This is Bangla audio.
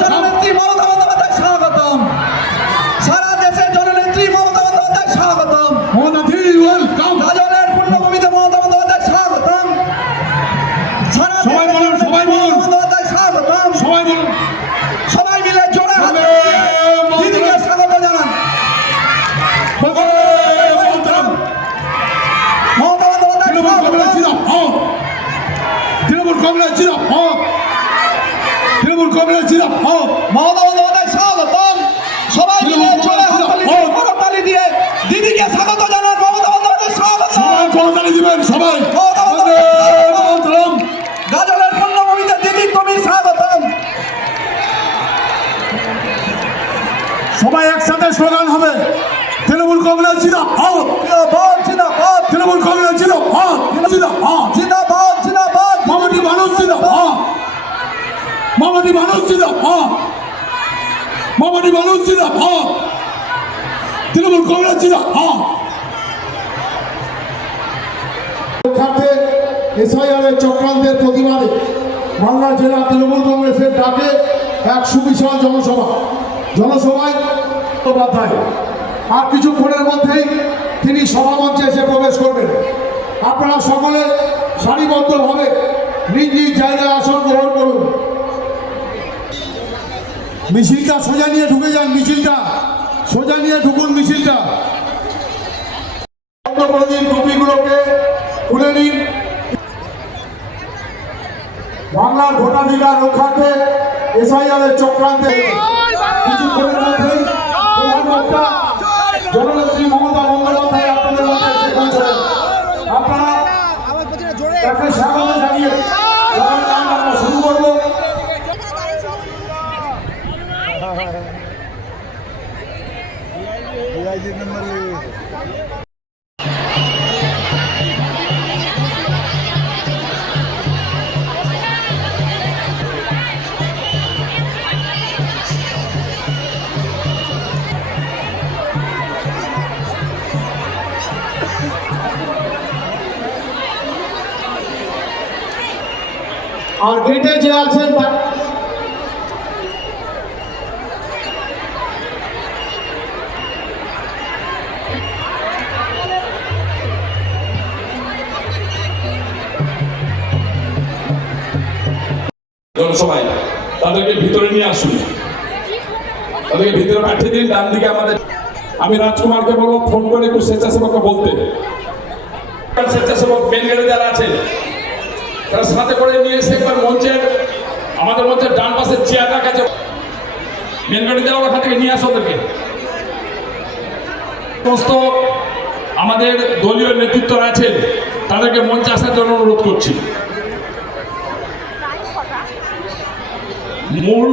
জননেত্রী মমতা বন্দ্যোপাধ্যায় স্বাগতম। সারা দেশের জননেত্রী মমতা বন্দ্যোপাধ্যায় স্বাগতম। গাজলের পূর্ণভূমিতে মমতা বন্দ্যোপাধ্যায় স্বাগতম। সারা সবাই বলুন, সবাই বলুন, বন্দ্যোপাধ্যায় স্বাগতম। সবাই বলুন, সবাই মিলে জোরে হাত দিদিকে স্বাগত জানান। মমতা বন্দ্যোপাধ্যায় তৃণমূল কংগ্রেস জিন্দাবাদ, তৃণমূল কংগ্রেস জিন্দাবাদ, মমতা বন্দ্যোপাধ্যায় স্বাগতম। সবাই মিলে জোরে হাততালি দিয়ে দিদিকে স্বাগত জানান। মমতা বন্দ্যোপাধ্যায় স্বাগত। সবাই করতালি দিবেন, সবাই। গাজলের পূর্ণভূমিতে দিদি তুমি স্বাগতম। সবাই একসাথে স্লোগান হবে, তৃণমূল কংগ্রেস জিন্দাবাদ, জিন্দাবাদ জিন্দাবাদ তৃণমূল কংগ্রেস জিন্দাবাদ, জিন্দাবাদ, জিন্দাবাদ জিন্দাবাদ। মামাটি মানুষ জিন্দাবাদ, মামাটি মানুষ জিন্দাবাদ, মামাটি মানুষ জিন্দাবাদ, তৃণমূল কংগ্রেস জিন্দাবাদ। এসআইআর চক্রান্তের প্রতিবাদে মালদা জেলা তৃণমূল কংগ্রেসের ডাকে এক সুবিশাল জনসভায় বন্দ্যোপাধ্যায় আর কিছুক্ষণের মধ্যেই তিনি সভামঞ্চে এসে প্রবেশ করবেন। আপনারা সকলে সারিবদ্ধভাবে নিজ নিজ জায়গায় আসন গ্রহণ করুন। মিছিলটা সোজা নিয়ে ঢুকে যান, মিছিলটা সোজা নিয়ে ঢুকুন, মিছিলটা টুপিগুলোকে খুলে নিন। বাংলার ভোটাধিকার রক্ষার্থে এসআইআর চক্রান্তে কিছুক্ষণের মধ্যেই প্রধান বক্তা জননেত্রী মমতা বন্দ্যোপাধ্যায় আপনাদের মধ্যে এসে পৌঁছলেন। আপনারা তাকে স্বাগত জানিয়ে আমরা শুরু করবো। আর গেটে যে আছেন জনসভায় তাদেরকে ভিতরে নিয়ে আসুন, তাদেরকে ভিতরে পাঠিয়ে দিন। ডান দিকে আমাদের, আমি রাজকুমারকে বলবো ফোন করে একটু স্বেচ্ছাসেবককে বলতে। স্বেচ্ছাসেবক মেন গেটে যারা আছে তারা সাথে করে নিয়ে এসে একবার আমাদের মঞ্চের ডান পাশের চেয়ারটার কাছে মেন গেটে যাওয়ার ওখান থেকে নিয়ে আসো ওদেরকে। সমস্ত আমাদের দলীয় নেতৃত্বরা আছেন তাদেরকে মঞ্চে আসার জন্য অনুরোধ করছি। মূল